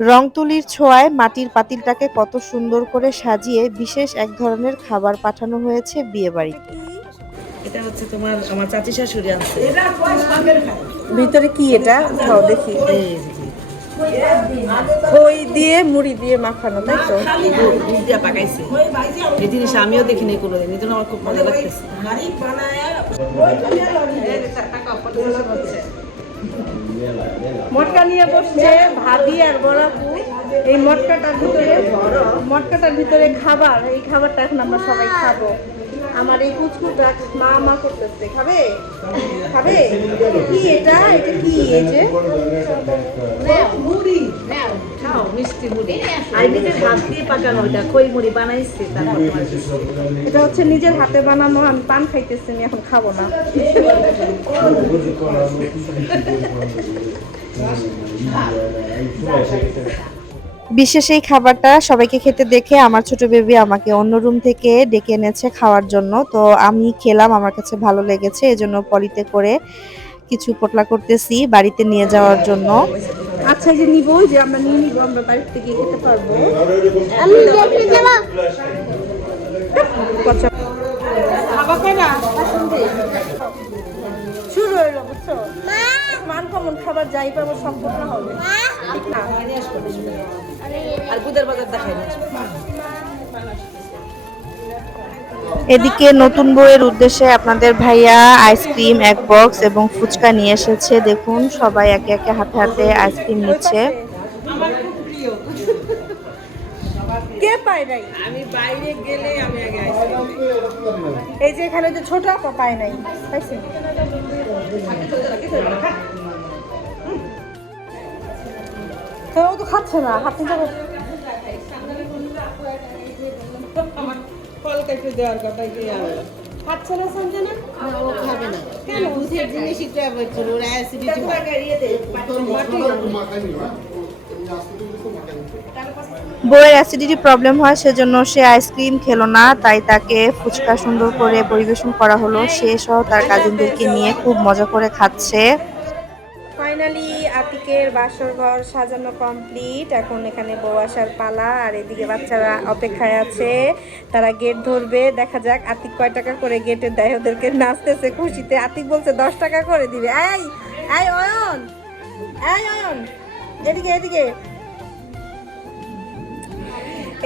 রং তুলির ছোঁয়ায় মাটির পাতিলটাকে কত সুন্দর করে সাজিয়ে বিশেষ এক ধরনের খাবার পাঠানো হয়েছে বিয়ে বাড়িতে এটা হচ্ছে তোমার আমার চাচি শাশুড়ি আনছে ভিতরে কি এটা? খাও দেখি। খই দিয়ে মুড়ি দিয়ে মাখানো তাই তো? খালি দুধ দুধ দিয়া পাকাইছে। এই জিনিস আমিও দেখিনি কোনোদিন এই জন্য আমার খুব মজা লাগতেছে। মটকা নিয়ে বসছে ভাবি আর বড়াপু এই মটকাটার ভিতরে মটকাটার ভিতরে খাবার এই খাবারটা এখন আমরা সবাই খাব। আমার এই কুচকুটা মা মা করতেছে খাবে? খাবে? কি এটা? এটা কি? এই যে? মুড়ি। খাও মিষ্টি মুড়ি। আর নিজের হাত দিয়ে পাকানো এটা খই মুড়ি বানাইছে তারপর এটা হচ্ছে নিজের হাতে বানানো আমি পান খাইতেছি আমি এখন খাব না। বিশেষ এই খাবারটা সবাইকে খেতে দেখে আমার ছোট বেবি আমাকে অন্য রুম থেকে ডেকে এনেছে খাওয়ার জন্য। তো আমি খেলাম, আমার কাছে ভালো লেগেছে, এজন্য পলিতে করে কিছু পোটলা করতেছি বাড়িতে নিয়ে যাওয়ার জন্য। আচ্ছা যে নিবো যে আমরা নিয়ে নিবো, আমরা খেতে পারব। খাবা কয়না শুরু হইল বুঝছ? মান কমন খাবার যাই পাবো সম্পূর্ণ হবে। ঠিক না? আর বুদের বাজার দেখাই না। এদিকে নতুন বইয়ের উদ্দেশ্যে আপনাদের ভাইয়া আইসক্রিম এক বক্স এবং ফুচকা নিয়ে এসেছে। দেখুন সবাই একে একে হাতে হাতে আইসক্রিম নিচ্ছে। কে পায় নাই? আমি বাইরে গেলে আমি আগে এই যে এখানে যে ছোট আপা পায় নাই পাইছে ও তো খাচ্ছে না হাতে যাব। ফল কেটে দেওয়ার কথা কি খাচ্ছে না সঞ্জনা? ও খাবে না। কেন? দুধের জিনিস একটু অ্যাভয়েড করো ওরা অ্যাসিডিটি বইয়ের অ্যাসিডিটি প্রবলেম হয়? সেজন্য সে আইসক্রিম খেলো না তাই তাকে ফুচকা সুন্দর করে পরিবেশন করা হলো। সে সহ তার কাজিনদেরকে নিয়ে খুব মজা করে খাচ্ছে। ফাইনালি আতিকের বাসর ঘর সাজানো কমপ্লিট এখন এখানে বউ আসার পালা, আর এদিকে বাচ্চারা অপেক্ষায় আছে। তারা গেট ধরবে। দেখা যাক আতিক কয় টাকা করে গেটে দেয় ওদেরকে নাচতেছে খুশিতে। আতিক বলছে, দশ টাকা করে দিবে। এই এই অয়ন এই অয়ন, এদিকে এদিকে।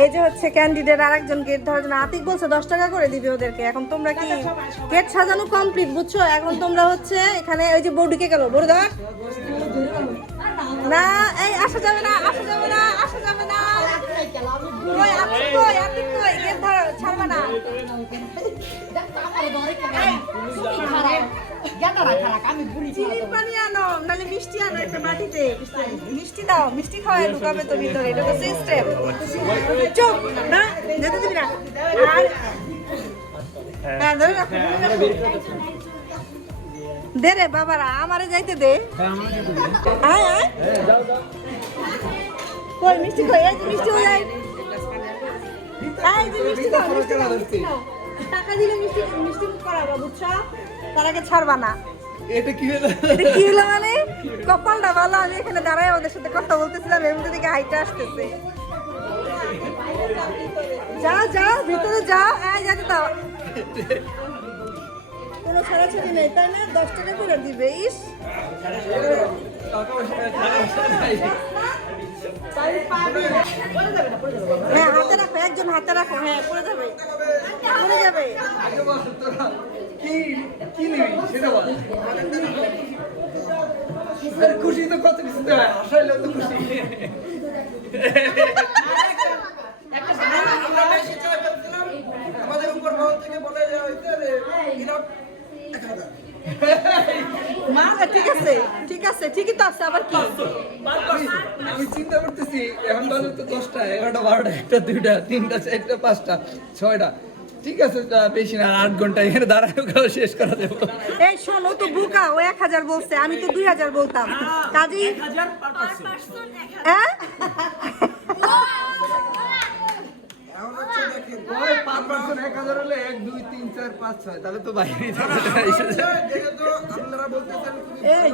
এই যে হচ্ছে ক্যান্ডিডেট আরেকজন গেট ধরার জন্য আতিক বলছে দশ টাকা করে দিবে ওদেরকে। এখন তোমরা কি গেট সাজানো কমপ্লিট বুঝছ? এখন তোমরা হচ্ছে এখানে ওই যে বউ ঢুকে গেল। বড় ধর না এই আসা যাবে না আসা যাবে না আসা যাবে না। কই আতিক কই আতিক কই? গেট ধর ছাড়বে না। চিনির পানি আনো নাহলে মিষ্টি আনো একটা বাটিতে। মিষ্টি দাও মিষ্টি ঢুকাবে তো ভিতরে এটা তো সিস্টেম চুপ না যেতে দিবি না আর হ্যাঁ ধরে রাখো দে রে বাবারা আমারে যাইতে দে। আয় আয়। কই মিষ্টি কই? এই মিষ্টি হয়ে যায়। এই মিষ্টি দাও। টাকা দিলে মিষ্টি মিষ্টি মুখ করাবা বুঝছ তার আগে ছাড়বা না। এটা কি হলো? এটা কি হলো মানে? কপালটা ভালো আমি এখানে দাঁড়ায় ওদের সাথে কথা বলতেছিলাম মধ্যে হাইটা আসতেছে। যাও যাও ভিতরে যাও এই যেতে দাও কোনো ছাড়াছাড়ি নেই তাই না? দশ টাকা করে দিবে ইস। হ্যাঁ একজন হাতে রাখো। হ্যাঁ পড়ে যাবে। পড়ে যাবে। কি কি নিবি? সেটা বল। খুশি তো কত কিছু দেয়? আসলে তো খুশি। আমাদের উপর মহল থেকে বলে যাওয়া হয়েছে ঠিক আছে। আছে ঠিকই তো আছে আবার কি আমি চিন্তা করতেছি এখন বাজে তো দশটা এগারোটা বারোটা একটা দুইটা তিনটা চারটা পাঁচটা ছয়টা ঠিক আছে বেশি না আট ঘণ্টা এখানে দাঁড়ায় শেষ করা দেবো এই শোনো তো বুকা ও এক হাজার বলছে আমি তো দুই হাজার বলতাম কাজী হ্যাঁ পাঁচ পার্সেন্ট এক হাজার হলে এক দুই তিন চার পাঁচ পাঁচ ছয় তাহলে তো বাইরে এই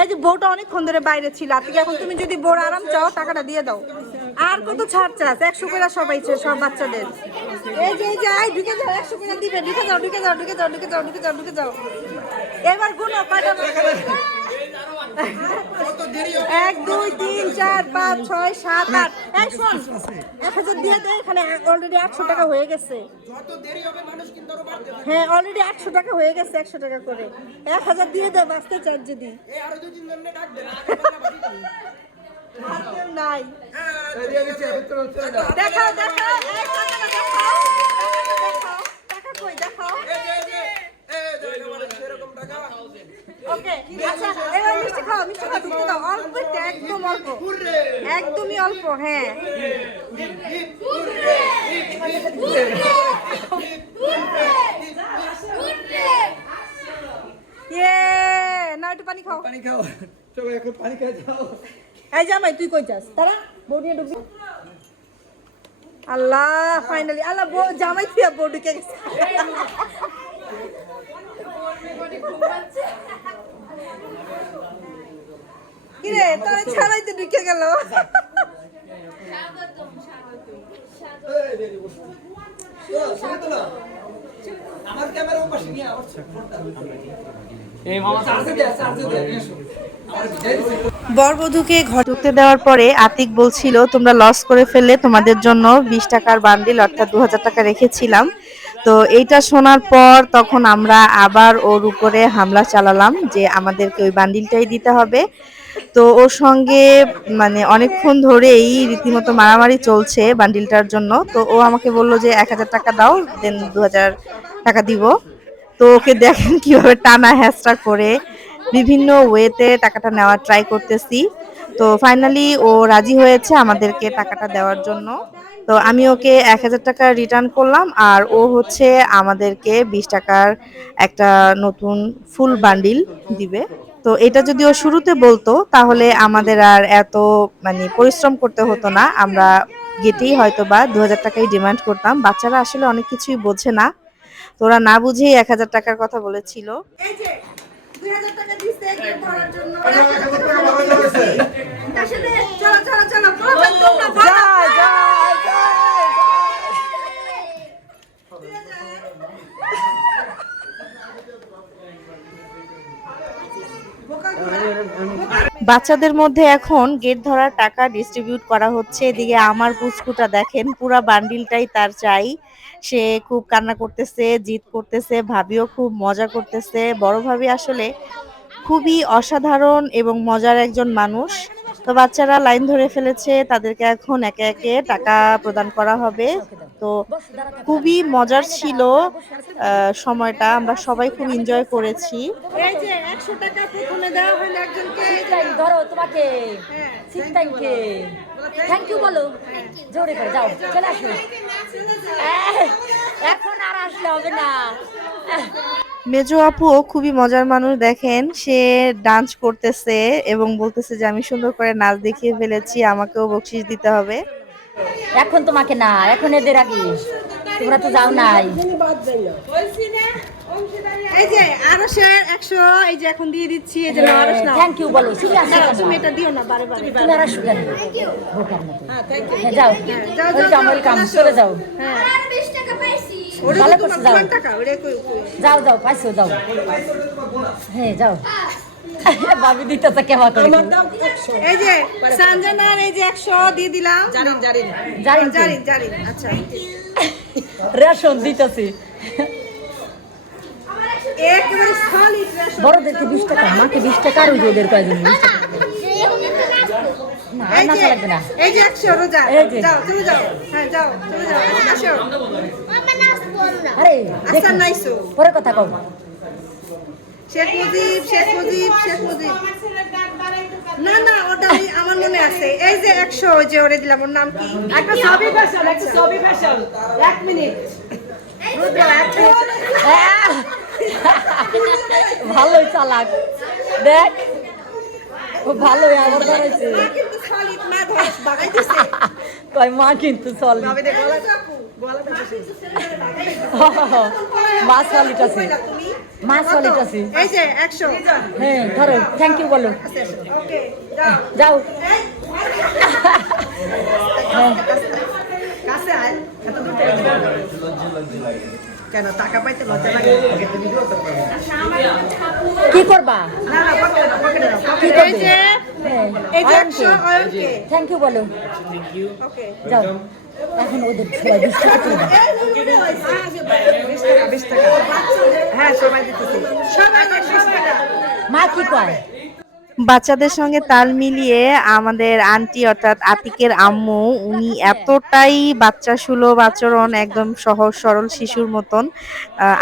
এই যে বউটা অনেকক্ষণ ধরে বাইরে ছিল আপনি এখন তুমি যদি বোর আরাম চাও টাকাটা দিয়ে দাও। আর কত ছাড় চাস একশো করে সবাই সব বাচ্চাদের। এই যে এই যে আয় ঢুকে যাও একশো করে দিবে। ঢুকে যাও ঢুকে যাও ঢুকে যাও ঢুকে যাও ঢুকে যাও ঢুকে যাও। এবার গুনো কয়টা এক, দুই, তিন, চার, পাঁচ, ছয়, সাত, আট। এই শোন, এক হাজার দিয়ে দে, এখানে অলরেডি একশো টাকা হয়ে গেছে। হ্যাঁ অলরেডি একশো টাকা হয়ে গেছে, একশো টাকা করে। এক হাজার দিয়ে দে, বাঁচতে চার যদি। নাই। দেখাও দেখাও টাকাটা দেখাও। দেখাও দেখাও। ওকে? আচ্ছা এবার মিষ্টি খাও মিষ্টি খাও ঢুকতে দাও। অল্প একদম অল্প। একদমই অল্প হ্যাঁ। ইয়ে না একটু পানি খাও। পানি খাও। চলো এখন পানি খাই যাও। এই জামাই তুই কই যাস? তারা বউ নিয়ে ঢুকবি। আল্লাহ ফাইনালি আল্লাহ বউ জামাই তুই বউ ঢুকে গেছে। কিরে, তোর ছাড়াই তো ঢুকে গেল। বরবধূকে ঘর ঢুকতে দেওয়ার পরে আতিক বলছিল, তোমরা লস করে ফেললে তোমাদের জন্য বিশ টাকার বান্ডিল অর্থাৎ দু হাজার টাকা রেখেছিলাম। তো এইটা শোনার পর তখন আমরা আবার ওর উপরে হামলা চালালাম যে আমাদেরকে ওই বান্ডিলটাই দিতে হবে। তো ওর সঙ্গে মানে অনেকক্ষণ ধরে এই রীতিমতো মারামারি চলছে বান্ডিলটার জন্য। তো ও আমাকে বলল যে, এক হাজার টাকা দাও, দেন দু হাজার টাকা দিব। তো ওকে দেখেন কীভাবে টানা হ্যাসটা করে বিভিন্ন ওয়েতে টাকাটা নেওয়ার ট্রাই করতেছি। তো ফাইনালি ও রাজি হয়েছে আমাদেরকে টাকাটা দেওয়ার জন্য। তো আমি ওকে এক হাজার টাকা রিটার্ন করলাম আর ও হচ্ছে আমাদেরকে বিশ টাকার একটা নতুন ফুল বান্ডিল দিবে। তো এটা যদি ও শুরুতে বলতো, তাহলে আমাদের আর এত মানে পরিশ্রম করতে হতো না। আমরা গেটেই হয়তো বা দু হাজার টাকাই ডিমান্ড করতাম। বাচ্চারা আসলে অনেক কিছুই বোঝে না। তো ওরা না বুঝেই এক হাজার টাকার কথা বলেছিল এই যে দুই হাজার টাকা দিচ্ছে গেট ধরার জন্য চলো চলো চলো বলো, তোমরা বলো। বাচ্চাদের মধ্যে এখন গেট ধরার টাকা ডিস্ট্রিবিউট করা হচ্ছে। এদিকে আমার পুচকুটা দেখেন, পুরা বান্ডিলটাই তার চাই। সে খুব কান্না করতেছে জিত করতেছে, ভাবিও খুব মজা করতেছে। বড় ভাবি আসলে খুবই অসাধারণ এবং মজার একজন মানুষ। তো বাচ্চারা লাইন ধরে ফেলেছে, তাদেরকে এখন একে একে টাকা প্রদান করা হবে। তো খুবই মজার ছিল সময়টা। আমরা সবাই খুব এনজয় করেছি। থ্যাংক ইউ এখন আর আসলে হবে না। মেজো আপুও খুবই মজার মানুষ দেখেন। সে ডান্স করতেছে এবং বলতেছে যে আমি সুন্দর করে নাচ দেখিয়ে ফেলেছি আমাকেও বকশিস দিতে হবে। এখন তোমাকে না এখন এদের আগে। তোমরা তো যাও নাই। এই যে একশো এই যে এখন দিয়ে দিচ্ছি এই যে নাও, আরশ থ্যাংক ইউ বলো ঠিক আছে দাঁড়াও, তুমি এটা দিও না বারে বারে। তুমি আর আসো কেন বোকার মতো হ্যাঁ, যাও। যাও, যাও, ওয়েলকাম চলে যাও। হ্যাঁ। ভালো ওটা তো করছ, তোমার যাও। টাকা? ওটা কই কই? যাও যাও পাইছো যাও। হ্যাঁ যাও। ভাবি দিতেছে কেমন করে এই যে সানজানার এই যে একশো দিয়ে দিলাম। জানি আচ্ছা। রেশন দিতেছি। বড়দেরকে বিশ টাকা মাকে বিশ টাকা আর ওদের কয়েকজন বিশ টাকা। এই যে লাগবে না। এই যে একশো রোজা। যাও চলে যাও। হ্যাঁ যাও চলে যাও। আসো। আরে নাইসো পরে কথা কও। শেখ মুজিব শেখ মুজিব শেখ মুজিব। না না ওটা আমি- আমার মনে আছে। এই যে একশো ওই যে ওরে দিলাম ওর নাম কি? একটা সবই ফ্যাশন একটা সবই ফ্যাশন এক মিনিট। ভালোই চালাক। দেখ ও ভালোই আবার কিন্তু সলিড মা কয় মা কিন্তু চল ভাবি দেখ গলা গলাটা বসে মা সলিড আছে। তুমি? মা সলিড আছে। এই যে 100 হ্যাঁ ধরো থ্যাংক ইউ বলো। যাও। যাও। কেন টাকা পাইতে লজ্জা লাগে কি করবা না না পকেটে দাও পকেটে দাও কি এই করবে যে হ্যাঁ এই যে 100 অয়নকে থ্যাংক ইউ বলো ওকে যাও এখন ওদের বিশ টাকা করে দাও বিশ টাকা বিশ টাকা হ্যাঁ সবাই দিতেছি সবাই সবাই না মা কি কয় বাচ্চাদের সঙ্গে তাল মিলিয়ে আমাদের আন্টি অর্থাৎ আতিকের আম্মু, উনি এতটাই বাচ্চা সুলভ আচরণ, একদম সহজ, সরল শিশুর মতন।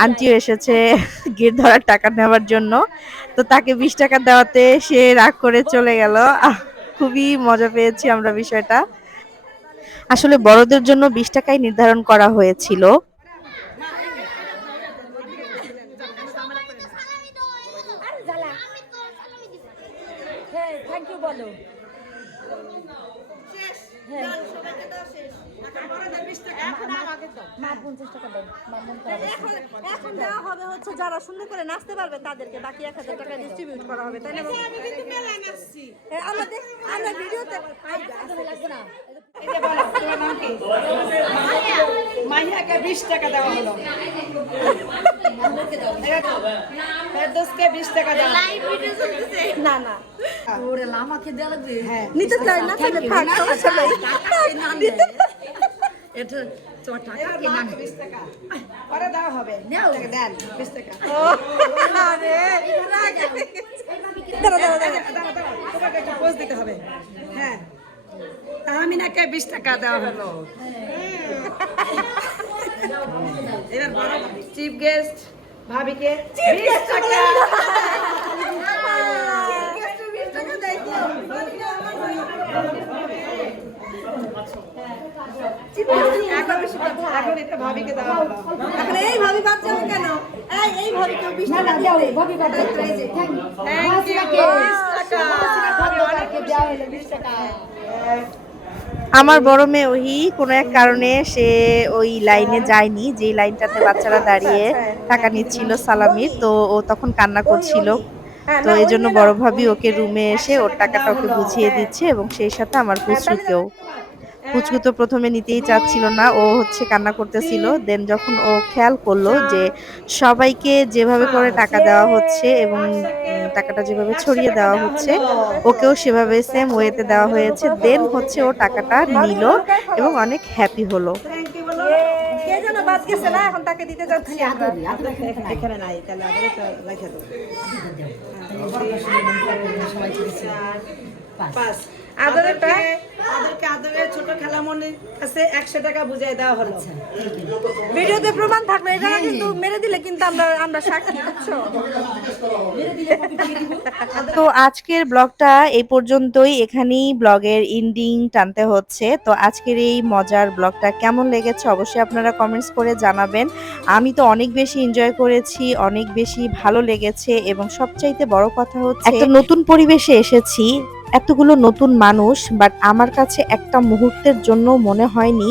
আন্টিও এসেছে গেট ধরার টাকা নেওয়ার জন্য। তো তাকে বিশ টাকা দেওয়াতে সে রাগ করে চলে গেল। খুবই মজা পেয়েছি আমরা বিষয়টা। আসলে বড়দের জন্য বিশ টাকাই নির্ধারণ করা হয়েছিল হ্যাঁ বলো হ্যাঁ। এখন দেওয়া হবে হচ্ছে যারা সুন্দর করে নাচতে পারবে তাদেরকে। বাকি এক হাজার টাকা ডিস্ট্রিবিউট করা হবে তাই না আমি কিন্তু মেলায় নাচছি। আমরা ভিডিওতে মাইয়াকে বিশ টাকা দেওয়া হলো। ফেরদৌসকে বিশ টাকা হলো। না না। ওরে লামাকে দেওয়া লাগবে? হ্যাঁ। নিতে চাই না তাহলে থাক সমস্যা নাই। এটা? বিশ টাকা। পরে দেওয়া হবে। দেন বিশ তোমাকে একটা পোজ দিতে হবে। হ্যাঁ। তাহমিনাকে বিশ টাকা দেওয়া হলো? এবার বড় চিফ গেস্ট ভাবিকে বিশ টাকা। এখন এটা ভাবিকে দেওয়া হলো। এখন এই ভাবি কেন? এই এই ভাবি কেউ বিশ টাকা দিয়ে দাও ভাবি থ্যাংক থ্যাংক ইউ টাকা। ভাবি অনেক দেওয়া হলো? বিশ টাকা। আমার বড় মেয়ে ওহি কোনো এক কারণে সে ওই লাইনে যায়নি যে লাইনটাতে বাচ্চারা দাঁড়িয়ে টাকা নিচ্ছিল সালামির তো ও তখন কান্না করছিল। তো এই জন্য বড় ভাবি ওকে রুমে এসে ওর টাকাটা ওকে বুঝিয়ে দিচ্ছে এবং সেই সাথে আমার পুচকুকেও পুচকু তো প্রথমে নিতেই চাচ্ছিল না, ও হচ্ছে কান্না করতেছিল। দেন যখন ও খেয়াল করল যে সবাইকে যেভাবে করে টাকা দেওয়া হচ্ছে এবং টাকাটা যেভাবে ছড়িয়ে দেওয়া হচ্ছে, ওকেও সেভাবে সেম ওয়েতে দেওয়া হয়েছে। দেন হচ্ছে ও টাকাটা নিল এবং অনেক হ্যাপি হলো। আদরেরটা আদরকে আদরের ছোট খেলামনির কাছে একশো টাকা বুঝিয়ে দেওয়া হলো। ভিডিওতে প্রমাণ থাকবে এটা কিন্তু মেরে দিলে কিন্তু আমরা আমরা সাক্ষী বুঝছ? তো আজকের ব্লগটা এই পর্যন্তই। এখানেই ব্লগের ইন্ডিং টানতে হচ্ছে। তো আজকের এই মজার ব্লগটা কেমন লেগেছে অবশ্যই আপনারা কমেন্টস করে জানাবেন। আমি তো অনেক বেশি এনজয় করেছি অনেক বেশি ভালো লেগেছে এবং সবচাইতে বড় কথা হচ্ছে একটা নতুন পরিবেশে এসেছি। এতগুলো নতুন মানুষ বাট আমার কাছে একটা মুহূর্তের জন্য মনে হয়নি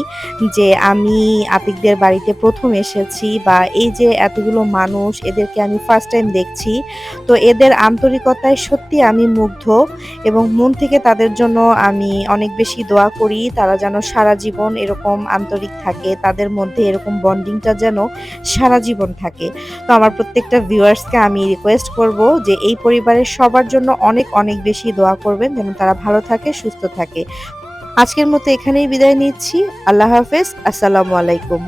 যে আমি আতিকদের বাড়িতে প্রথম এসেছি বা এই যে এতগুলো মানুষ, এদেরকে আমি ফার্স্ট টাইম দেখছি। তো এদের আন্তরিকতায় সত্যি আমি মুগ্ধ এবং মন থেকে তাদের জন্য আমি অনেক বেশি দোয়া করি। তারা যেন সারা জীবন এরকম আন্তরিক থাকে, তাদের মধ্যে এরকম বন্ডিংটা যেন সারা জীবন থাকে। তো আমার প্রত্যেকটা ভিউয়ার্সকে আমি রিকোয়েস্ট করব যে এই পরিবারের সবার জন্য অনেক অনেক বেশি দোয়া করবেন। যেন তারা ভালো থাকে, সুস্থ থাকে। আজকের মতো এখানেই বিদায় নিচ্ছি। আল্লাহ হাফেজ। আসসালামু আলাইকুম।